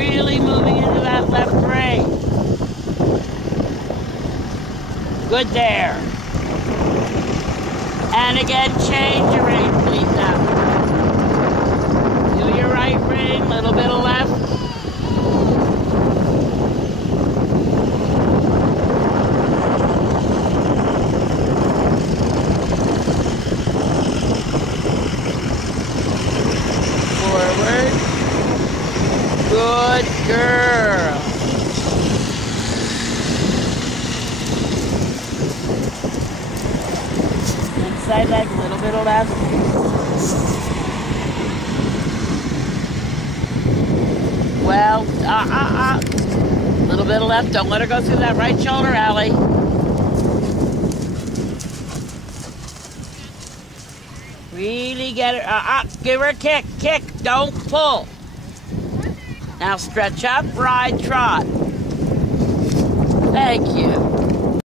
really moving into that left brake. Good there. And again, change your rein, please, now. Do your right rein, little bit of left. Forward. Good girl. Inside leg, a little bit of left. Well, little bit of left. Don't let her go through that right shoulder, Allie. Really get her. Give her a kick. Kick. Don't pull. Now stretch up, ride, trot. Thank you.